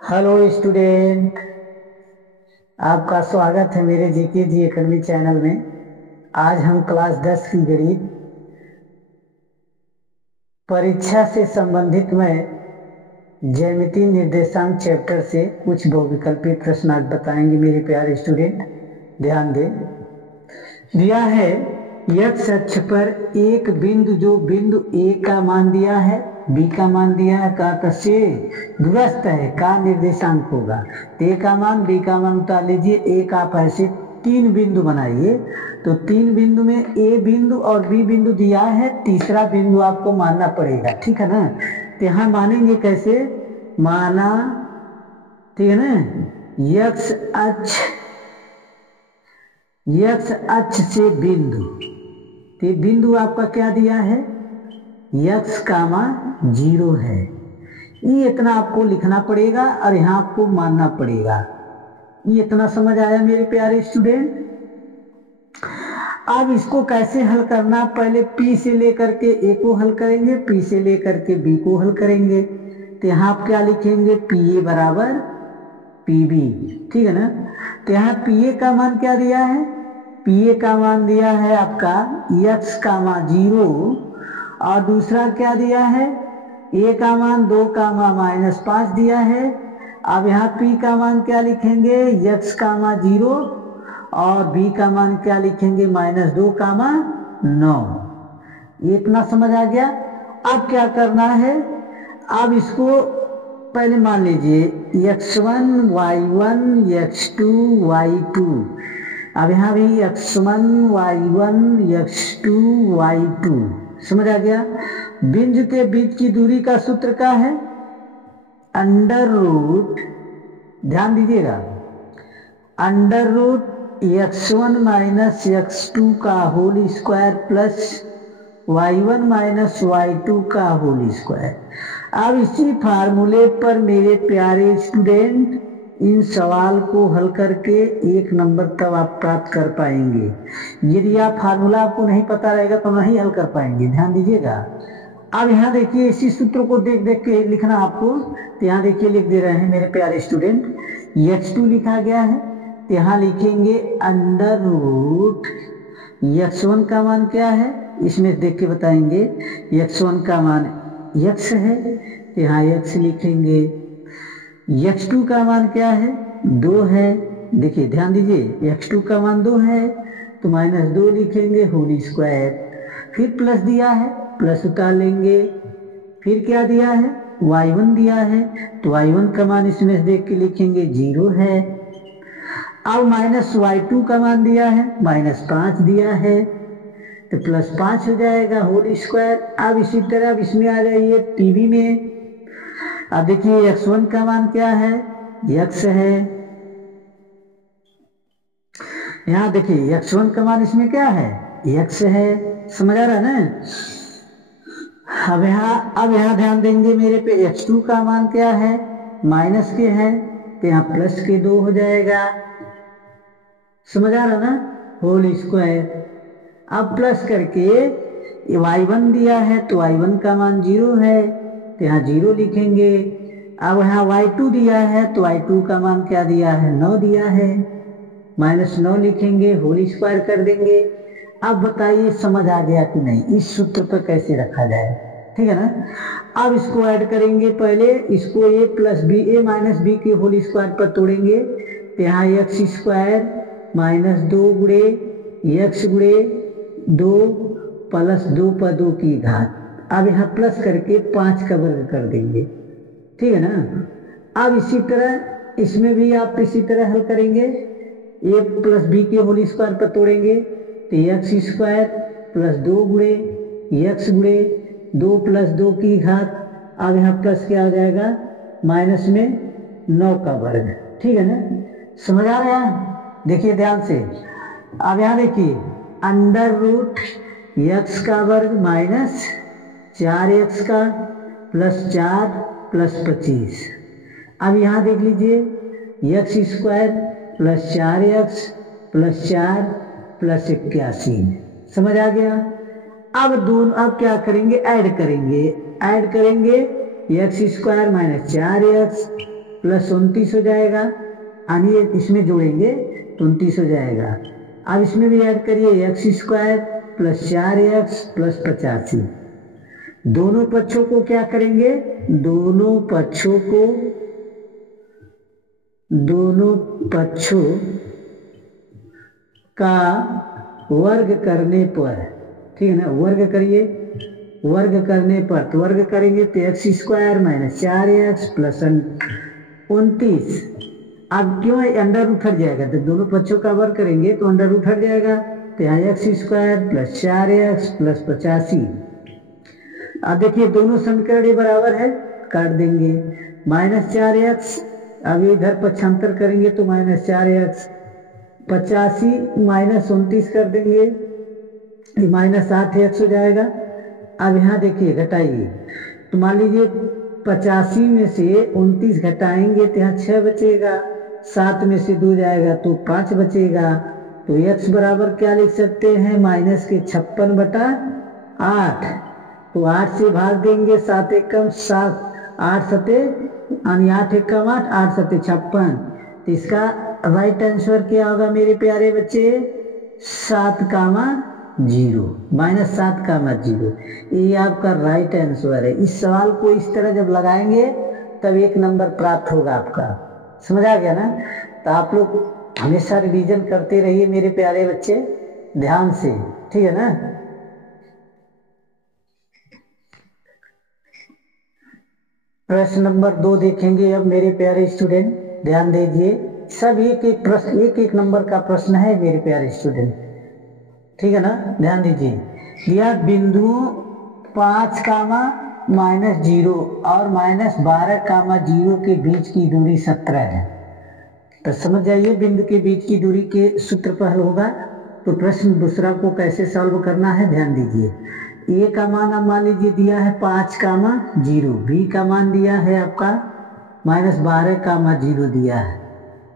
Hello student, आपका स्वागत है मेरे जीके जी एकेडमी चैनल में। आज हम क्लास 10 की गणित परीक्षा से संबंधित में ज्यामितीय निर्देशांक चैप्टर से कुछ बहुविकल्पीय प्रश्न आज बताएंगे मेरे प्यारे स्टूडेंट। ध्यान दें। दिया है x अक्ष पर एक बिंदु, जो बिंदु A का मान दिया है, B का मान दिया है, का से दूरस्थ है, का निर्देशांक होगा। A का मान, B का मान उतार लीजिए। एक आप ऐसे तीन बिंदु बनाइए, तो तीन बिंदु में A बिंदु और B बिंदु दिया है, तीसरा बिंदु आपको मानना पड़ेगा, ठीक है ना। तो यहाँ मानेंगे कैसे, माना, ठीक है ना, x अक्ष से बिंदु, तो बिंदु आपका क्या दिया है, x कामा 0 है। ये इतना आपको लिखना पड़ेगा और यहाँ आपको मानना पड़ेगा। ये इतना समझ आया मेरे प्यारे स्टूडेंट। अब इसको कैसे हल करना, पहले P से लेकर के A को हल करेंगे, P से लेकर के B को हल करेंगे। तो यहाँ आप क्या लिखेंगे, PA बराबर PB, ठीक है ना। तो यहाँ PA का मान क्या दिया है, PA का मान दिया है आपका x कामा 0, और दूसरा क्या दिया है, A का मान 2 कामा -5 दिया है। अब यहाँ P का मान क्या लिखेंगे, x कामा 0, और B का मान क्या लिखेंगे, -2 कामा 9। ये इतना समझ आ गया। अब क्या करना है, अब इसको पहले मान लीजिए x1 y1 x2 y2। अब यहाँ भी x1 y1 x2 y2 समझ आ गया। बिंदु के बीच की दूरी का सूत्र क्या है, अंडर रूट, ध्यान दीजिएगा, under root x1 minus x2 का whole square plus y1 minus y2 का होल स्क्वायर। अब इसी फार्मूले पर मेरे प्यारे स्टूडेंट इन सवाल को हल करके 1 नंबर तब आप प्राप्त कर पाएंगे। यदि आप फार्मूला आपको नहीं पता रहेगा तो नहीं हल कर पाएंगे, ध्यान दीजिएगा। अब यहाँ देखिए, इसी सूत्र को देख देख के लिखना आपको। तो यहाँ देखिए लिख दे रहे हैं मेरे प्यारे स्टूडेंट, x2 लिखा गया है, तो यहाँ लिखेंगे अंडर रूट x1 का मान क्या है, इसमें देख के बताएंगे। x1 का मान x है, तो यहाँ x लिखेंगे। x2 का मान क्या है, 2 है, देखिए ध्यान दीजिए, x2 का मान 2 है, तो -2 लिखेंगे होल स्क्वायर। फिर प्लस दिया है, प्लस उतार लेंगे। फिर क्या दिया है, y1 दिया है, तो y1 का मान इसमें से देख के लिखेंगे 0 है। अब -y2 का मान दिया है, -5 दिया है, तो +5 हो जाएगा होल स्क्वायर। अब इसी तरह अब इसमें आ जाइए टीवी में। अब देखिए x1 का मान क्या है, x है, यहाँ देखिए x1 का मान इसमें क्या है, x है, समझ आ रहा है ना। अब यहाँ ध्यान देंगे मेरे पे, x2 का मान क्या है, माइनस के है, तो यहाँ प्लस के 2 हो जाएगा, समझ आ रहा ना, होल स्क्वायर। अब प्लस करके y1 दिया है, तो y1 का मान 0 है, तो यहाँ 0 लिखेंगे। अब यहाँ y2 दिया है, तो y2 का मान क्या दिया है, 9 दिया है, -9 लिखेंगे, होल स्क्वायर कर देंगे। अब बताइए समझ आ गया कि नहीं, इस सूत्र पर कैसे रखा जाए, ठीक है ना। अब इसको ऐड करेंगे, पहले इसको a plus B, a minus B के होल स्क्वायर पर तोड़ेंगे, तो यहाँ x स्क्वायर -2 गुणे x गुणे 2 प्लस 2 पर 2 की घात। अब यहाँ प्लस करके 5 का वर्ग कर देंगे, ठीक है ना। अब इसी तरह इसमें भी आप इसी तरह हल करेंगे, a प्लस बी के होल स्क्वायर पर तोड़ेंगे, तो x स्क्वायर प्लस 2 गुणे x गुणे 2 प्लस 2 की घात। अब यहाँ प्लस क्या हो जाएगा, माइनस में 9 का वर्ग, ठीक है ना, समझ आ रहा है। देखिए ध्यान से, अब यहाँ देखिए अंडर रूट x का वर्ग माइनस 4x का प्लस 4 प्लस 25। अब यहाँ देख लीजिए x square plus 4x plus 4 plus 81, समझ आ गया। अब क्या करेंगे, ऐड करेंगे x स्क्वायर -4x प्लस 29 हो जाएगा, यानी इसमें जोड़ेंगे तो 29 हो जाएगा। अब इसमें भी ऐड करिए x square plus 4x plus 85। दोनों पक्षों को क्या करेंगे, दोनों पक्षों का वर्ग करने पर, ठीक है ना, वर्ग करिए, वर्ग करने पर तो वर्ग करेंगे तो x square minus 4x plus 29। अब क्यों अंडर रूट हट जाएगा, तो दोनों पक्षों का वर्ग करेंगे तो अंडर रूट हट जाएगा, तो यहाँ x square plus 4x plus 85। अब देखिए दोनों समीकरण ये बराबर है, काट देंगे, माइनस 4x, अब इधर पक्षांतर करेंगे तो माइनस 4x, 85 माइनस 29 कर देंगे, माइनस 8x हो जाएगा। अब यहाँ देखिए घटाइए, तो मान लीजिए 85 में से 29 घटाएंगे तो यहाँ 6 बचेगा, 7 में से 2 जाएगा तो 5 बचेगा। तो x बराबर क्या लिख सकते हैं, माइनस के 56/8। तो 8 से भाग देंगे, 7 एकम 7, 8 सते यानी 8 एकम 8, 8 सते 56। तो इसका राइट आंसर क्या होगा मेरे प्यारे बच्चे, 7,0 माइनस 7,0। ये आपका राइट आंसर है। इस सवाल को इस तरह जब लगाएंगे तब 1 नंबर प्राप्त होगा आपका, समझ आ गया ना। तो आप लोग हमेशा रिवीजन करते रहिए मेरे प्यारे बच्चे, ध्यान से, ठीक है ना। प्रश्न नंबर 2 देखेंगे अब मेरे प्यारे स्टूडेंट, ध्यान दीजिए, सब एक एक प्रश्न, एक एक नंबर का प्रश्न है मेरे प्यारे स्टूडेंट, ठीक है ना, ध्यान दीजिए। दिया बिंदुओं 5, -0 और -12, 0 के बीच की दूरी 17 है। तो समझ जाइए बिंदु के बीच की दूरी के सूत्र पर हल होगा। तो प्रश्न दूसरा को कैसे सॉल्व करना है, ध्यान दीजिए। ए का मान अब मान लीजिए दिया है 5, 0, बी का मान दिया है आपका -12, 0 दिया है,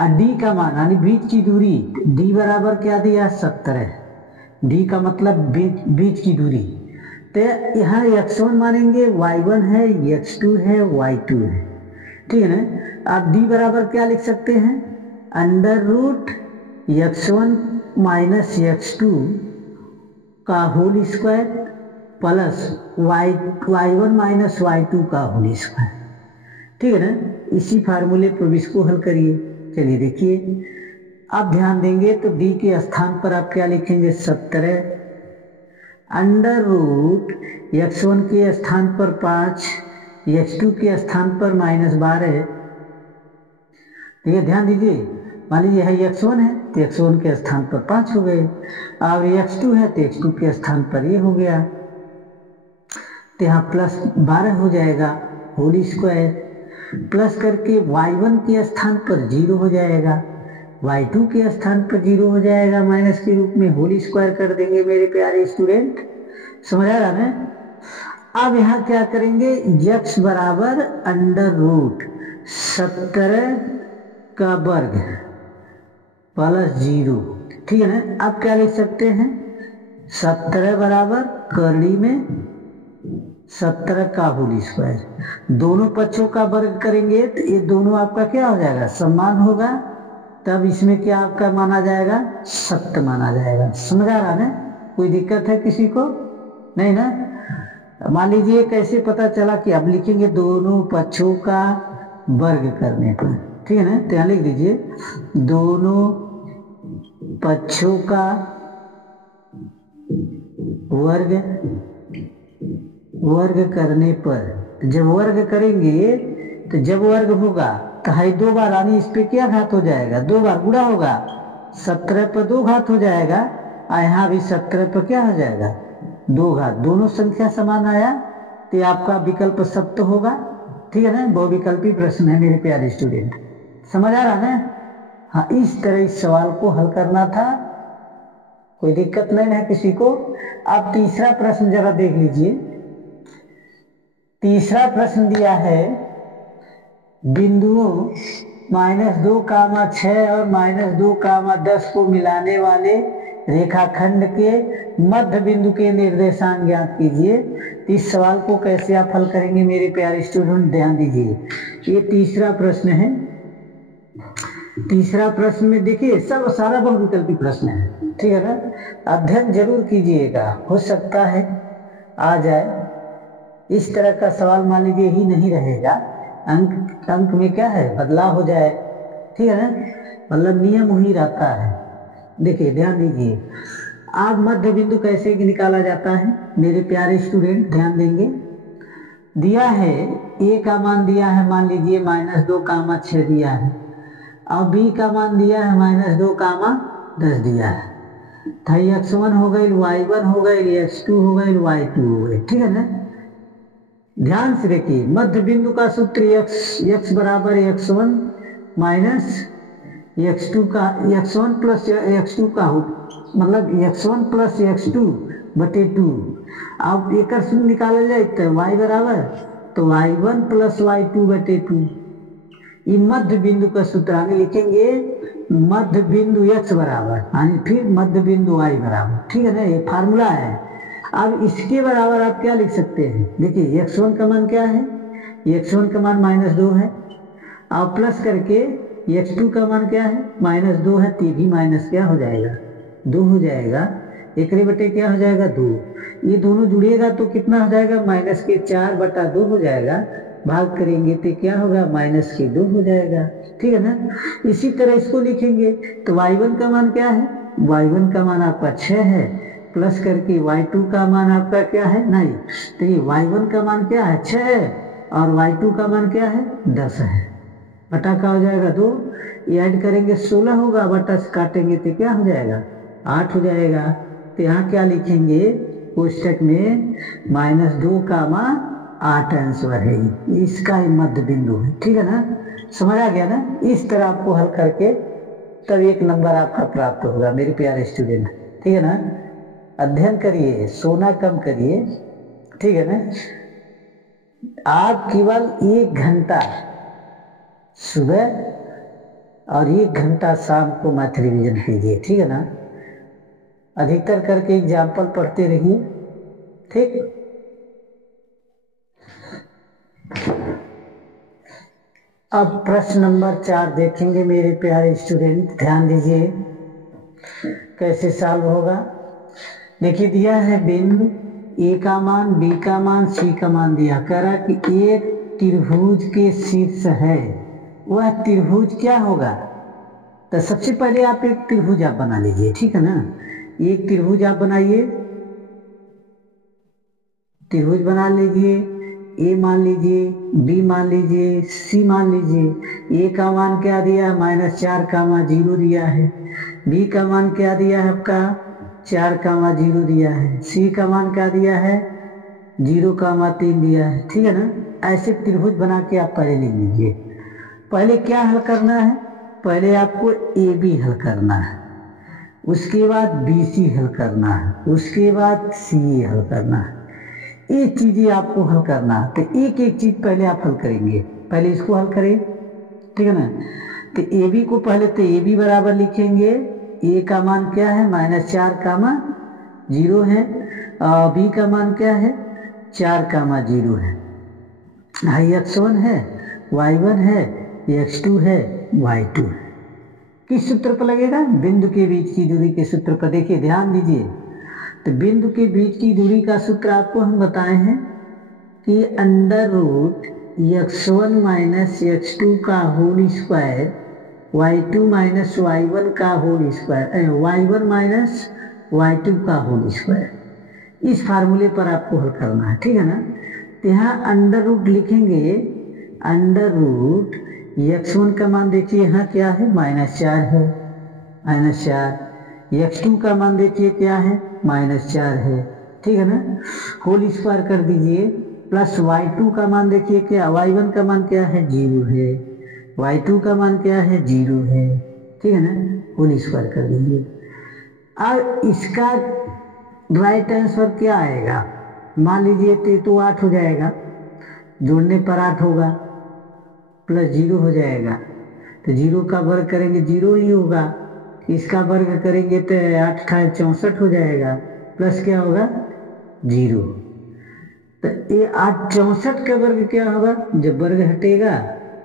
और डी का मान यानी बीच की दूरी, डी बराबर क्या दिया, 17। डी का मतलब बीच की दूरी। तो यहाँ x1 मानेंगे, y1 है, x2 है, y2 है, ठीक है ना। आप डी बराबर क्या लिख सकते हैं, √x1 माइनस x2 का whole square plus y1 minus y2 का होल स्क्वायर, ठीक है ना। इसी फार्मूले पर इसको हल करिए। चलिए देखिए, आप ध्यान देंगे तो डी के स्थान पर आप क्या लिखेंगे, 17, √x1 के स्थान पर 5, x2 के स्थान पर -12। ये ध्यान दीजिए, मान लीजिए है x1 है तो x1 के स्थान पर 5 हो गए, और x2 है तो x2 के स्थान पर ये हो गया, तो यहाँ +12 हो जाएगा होल स्क्वायर, प्लस करके y1 के स्थान पर 0 हो जाएगा, y2 के स्थान पर 0 हो जाएगा, माइनस के रूप में होल स्क्वायर कर देंगे मेरे प्यारे स्टूडेंट, समझ आ रहा है। अब यहाँ क्या करेंगे, x बराबर √17 का वर्ग प्लस 0, ठीक है ना। अब क्या लिख सकते हैं, 17 बराबर करड़ी में 17 का होल स्क्वायर, दोनों पक्षों का वर्ग करेंगे तो ये दोनों आपका क्या हो जाएगा, समान होगा, तब इसमें क्या आपका माना जाएगा, सत्य माना जाएगा। समझ आ रहा है, कोई दिक्कत है किसी को, नहीं ना। मान लीजिए कैसे पता चला कि अब लिखेंगे दोनों पक्षों का वर्ग करने पर, ठीक है ना। तो यहाँ लिख दीजिए दोनों पक्षों का वर्ग करने पर, जब वर्ग करेंगे तो जब वर्ग होगा तो है 2 बार, यानी इस पे क्या घात हो जाएगा, 2 बार गुणा होगा, 17 पर 2 घात हो जाएगा, और यहाँ भी 17 पर क्या हो जाएगा, 2 घात, दोनों संख्या समान आया तो आपका विकल्प सत्य होगा, ठीक है ना। बहुविकल्पी प्रश्न है मेरे प्यारे स्टूडेंट, समझ आ रहा है ना। हाँ, इस तरह इस सवाल को हल करना था, कोई दिक्कत नहीं है किसी को। अब तीसरा प्रश्न जरा देख लीजिए। तीसरा प्रश्न दिया है बिंदुओं -2, 6 और -2, 10 को मिलाने वाले रेखाखंड के मध्य बिंदु के निर्देशांक ज्ञात कीजिए। तो इस सवाल को कैसे आप हल करेंगे मेरे प्यारे स्टूडेंट, ध्यान दीजिए। ये तीसरा प्रश्न है। तीसरा प्रश्न में देखिए सब सारा बहुविकल्पी प्रश्न है, ठीक है ना। अध्ययन जरूर कीजिएगा, हो सकता है आ जाए। इस तरह का सवाल मान लीजिए ही नहीं रहेगा, अंक में क्या है बदलाव हो जाए, ठीक है ना, मतलब नियम ही रहता है। देखिए ध्यान दीजिए, आप मध्य बिंदु कैसे निकाला जाता है मेरे प्यारे स्टूडेंट, ध्यान देंगे। दिया है ए का मान दिया है मान लीजिए -2, 6 दिया है, और बी का मान दिया है -2, 10 दिया है। तो x1 हो गई, y1 हो गई, x2 हो गई, y2 हो गई, ठीक है ना। ध्यान से देखिए, मध्य बिंदु का सूत्र x बराबर x1 माइनस x2 का, x1 प्लस x2 का हो, मतलब x1 प्लस x2 बटे 2। अब एक सूत्र निकाला जाए तो y बराबर, तो y1 प्लस y2 बटे 2। ये मध्य बिंदु का सूत्र आगे लिखेंगे, मध्य बिंदु x बराबर यानी फिर मध्य बिंदु y बराबर, ठीक है ना, ये फार्मूला है। अब इसके बराबर आप क्या लिख सकते हैं, देखिए x1 का मान क्या है, x1 का मान -2 है, अब प्लस करके x2 का मान क्या है -2 है, तो भी माइनस क्या हो जाएगा 2 हो जाएगा, एक बटे क्या हो जाएगा 2। ये दोनों जुड़िएगा तो कितना हो जाएगा -4/2 हो जाएगा, भाग करेंगे तो क्या होगा -2 हो जाएगा, ठीक है ना। इसी तरह इसको लिखेंगे तो y1 का मान क्या है, y1 का मान आपका 6 है, प्लस करके y2 का मान आपका क्या है, नहीं तो ये y1 का मान क्या है 6 है, और y2 का मान क्या है 10 है, बटा का हो जाएगा 2, ये ऐड करेंगे 16 होगा, बटा से काटेंगे तो क्या हो जाएगा 8 हो जाएगा। तो यहाँ क्या लिखेंगे कोष्टक में -2, 8 आंसर है, इसका ही मध्य बिंदु है, ठीक है ना, समझ आ गया ना। इस तरह आपको हल करके तब 1 नंबर आपका प्राप्त होगा मेरे प्यारे स्टूडेंट, ठीक है ना। अध्ययन करिए, सोना कम करिए, ठीक है ना। आप केवल 1 घंटा सुबह और 1 घंटा शाम को मैथ रिवीजन कीजिए, ठीक है ना। अधिकतर करके एग्जाम्पल पढ़ते रहिए, ठीक। अब प्रश्न नंबर 4 देखेंगे मेरे प्यारे स्टूडेंट, ध्यान दीजिए कैसे सॉल्व होगा। देखिए दिया है बिंदु ए का मान, बी का मान, सी का मान दिया, कह रहा कि एक त्रिभुज के शीर्ष है, वह त्रिभुज क्या होगा। तो सबसे पहले आप एक त्रिभुज आप बना लीजिए, ठीक है ना। एक त्रिभुज आप बनाइए, त्रिभुज बना लीजिए, ए मान लीजिए, बी मान लीजिए, सी मान लीजिए। ए का मान क्या दिया -4, 0 दिया है, बी का मान क्या दिया है आपका 4, 0 दिया है, सी का मान क्या दिया है 0, 3 दिया है, ठीक है ना। ऐसे त्रिभुज बना के आप पहले लिख लीजिए। पहले क्या हल करना है, पहले आपको ए बी हल करना है, उसके बाद बी सी हल करना है, उसके बाद सी ए हल करना है। ये चीजें आपको हल करना है, तो एक एक चीज पहले आप हल करेंगे। पहले इसको हल करें, ठीक है ना। तो ए बी को पहले तो ए बी बराबर लिखेंगे, ए का मान क्या है -4, 0 है, और बी का मान क्या है 4, 0 है, x1 है, y1 है, x2 है, y2 है। किस सूत्र पर लगेगा, बिंदु के बीच की दूरी के सूत्र पर। देखिए ध्यान दीजिए, तो बिंदु के बीच की दूरी का सूत्र आपको हम बताए हैं कि √x1 - x2 का होल स्क्वायर, y2 - y1 का होल स्क्वायर, y1 - y2 का होल स्क्वायर। इस फार्मूले पर आपको हल करना है, ठीक है ना। तो यहाँ अंडर लिखेंगे, x1 का मान देखिए यहाँ क्या है -4 है, -4, x2 का मान देखिए क्या है -4 है, ठीक है ना। होल स्क्वायर कर दीजिए, प्लस y2 का मान देखिए क्या, y1 का मान क्या है 0 है, y2 का मान क्या है 0 है, ठीक है ना। होल स्क्वायर कर दीजिए। अब इसका राइट आंसर क्या आएगा, मान लीजिए तो 8 हो जाएगा, जोड़ने पर 8 होगा, प्लस 0 हो जाएगा, तो 0 का वर्ग करेंगे 0 ही होगा, इसका वर्ग करेंगे तो 8 × 64 हो जाएगा, प्लस क्या होगा 0। तो ये आज 64 का वर्ग क्या होगा? जब वर्ग हटेगा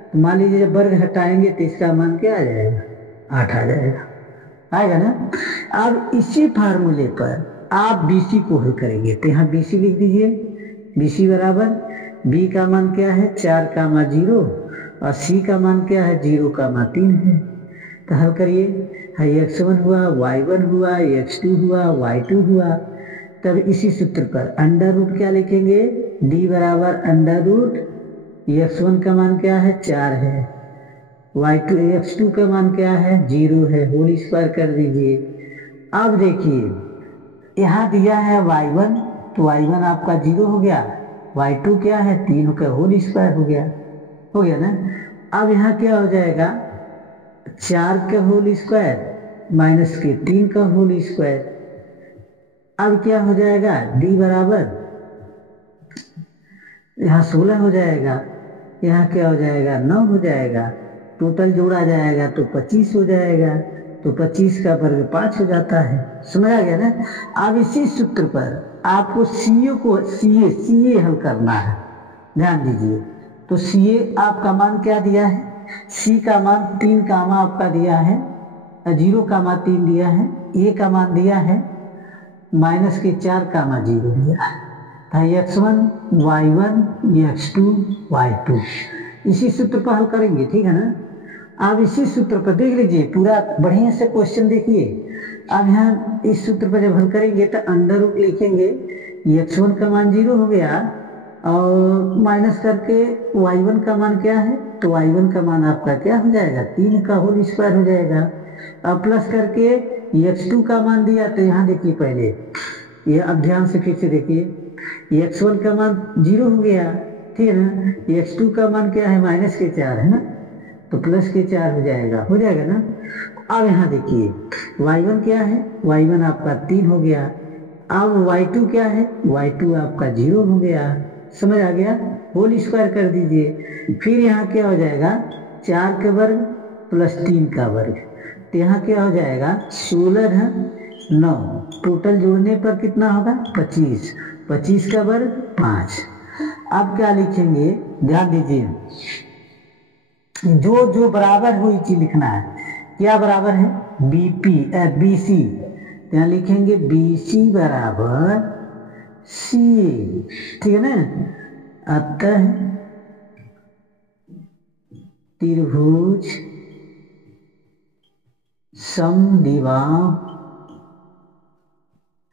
तो मान लीजिए जब वर्ग हटाएंगे तो इसका मान क्या आ जाएगा? 8 आ जाएगा, आएगा ना। अब इसी फार्मूले पर आप BC को हल करेंगे तो यहाँ BC लिख दीजिए। BC बराबर B का मान क्या है? 4,0 और C का मान क्या है? 0,3 है। तो हल करिए, x1 हुआ, y1 हुआ, x2 हुआ, y2 हुआ। तब इसी सूत्र पर अंडर रूट क्या लिखेंगे? D बराबर अंडर रूट x1 का मान क्या है? 4 है, y2 x2 का मान क्या है? 0 है, होल स्क्वायर कर दीजिए। अब देखिए यहाँ दिया है y1, तो y1 आपका 0 हो गया, y2 क्या है? 3 का होल स्क्वायर हो गया ना। अब यहाँ क्या हो जाएगा? 4 का होल स्क्वायर माइनस के 3 का होल स्क्वायर। अब क्या हो जाएगा? D बराबर यहाँ 16 हो जाएगा, यहाँ क्या हो जाएगा? 9 हो जाएगा, टोटल जोड़ा जाएगा तो 25 हो जाएगा, तो 25 का वर्ग 5 हो जाता है। समझ आ गया ना। अब इसी सूत्र पर आपको CA हल करना है, ध्यान दीजिए। तो CA आपका मान क्या दिया है? C का मान 3 कामा आपका दिया है, 0,3 दिया है, A का मान दिया है माइनस के 4,0 दिया है, x1 y1 x2 y2। इसी सूत्र पर हल करेंगे, ठीक है ना। अब इसी सूत्र पर देख लीजिए, पूरा बढ़िया से क्वेश्चन देखिए। अब यहाँ इस सूत्र पर जब हल करेंगे तो अंडर रूट लिखेंगे, x1 का मान 0 हो गया और माइनस करके y1 का मान क्या है? तो y1 का मान आपका क्या हो जाएगा? 3 का होल स्क्वायर हो जाएगा। अब प्लस करके x2 का मान दिया, तो यहाँ देखिए पहले ये, अब ध्यान से फिर से देखिए, x1 का मान 0 हो गया, ठीक है ना। x2 का मान क्या है? माइनस के 4 है ना, तो प्लस के 4 हो जाएगा ना। अब यहाँ देखिए y1 क्या है? y1 आपका 3 हो गया। अब y2 क्या है? y2 आपका 0 हो गया। समझ आ गया? होल स्क्वायर कर दीजिए। फिर यहाँ क्या हो जाएगा? 4 का वर्ग प्लस 3 का वर्ग, तो यहाँ क्या हो जाएगा? 16 है 9, टोटल जोड़ने पर कितना होगा? 25, 25 का वर्ग 5। अब क्या लिखेंगे? ध्यान दीजिए, जो जो बराबर हुई चीज लिखना है। क्या बराबर है? BC, यहाँ लिखेंगे BC बराबर CA, ठीक है ना। अतः त्रिभुज समद्विबाहु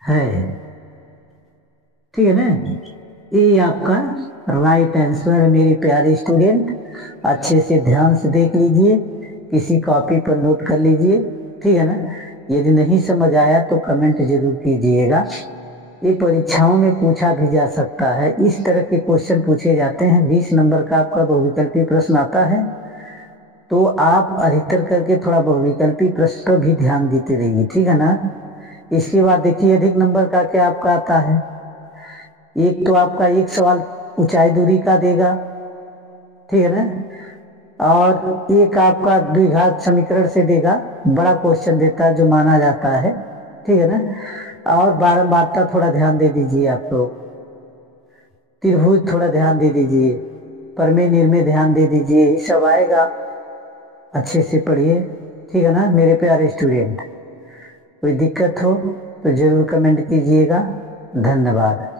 है, ठीक है ना। ये आपका राइट आंसर है मेरे प्यारे स्टूडेंट। अच्छे से ध्यान से देख लीजिए, किसी कॉपी पर नोट कर लीजिए, ठीक है ना। यदि नहीं समझ आया तो कमेंट जरूर कीजिएगा। ये परीक्षाओं में पूछा भी जा सकता है, इस तरह के क्वेश्चन पूछे जाते हैं। 20 नंबर का आपका बहुविकल्पी प्रश्न आता है, तो आप अधिकतर करके थोड़ा बहुविकल्पी प्रश्न पर भी ध्यान देते रहिए, ठीक है ना। इसके बाद देखिए अधिक नंबर का क्या आपका आता है। एक तो आपका एक सवाल ऊंचाई दूरी का देगा, ठीक है ना, और एक आपका द्विघात समीकरण से देगा, बड़ा क्वेश्चन देता है जो माना जाता है, ठीक है ना। और बारंबारता थोड़ा ध्यान दे दीजिए आप लोग, त्रिभुज थोड़ा ध्यान दे दीजिए, प्रमेय निर्मेय ध्यान दे दीजिए, ये सब आएगा। अच्छे से पढ़िए, ठीक है ना मेरे प्यारे स्टूडेंट। कोई दिक्कत हो तो जरूर कमेंट कीजिएगा। धन्यवाद।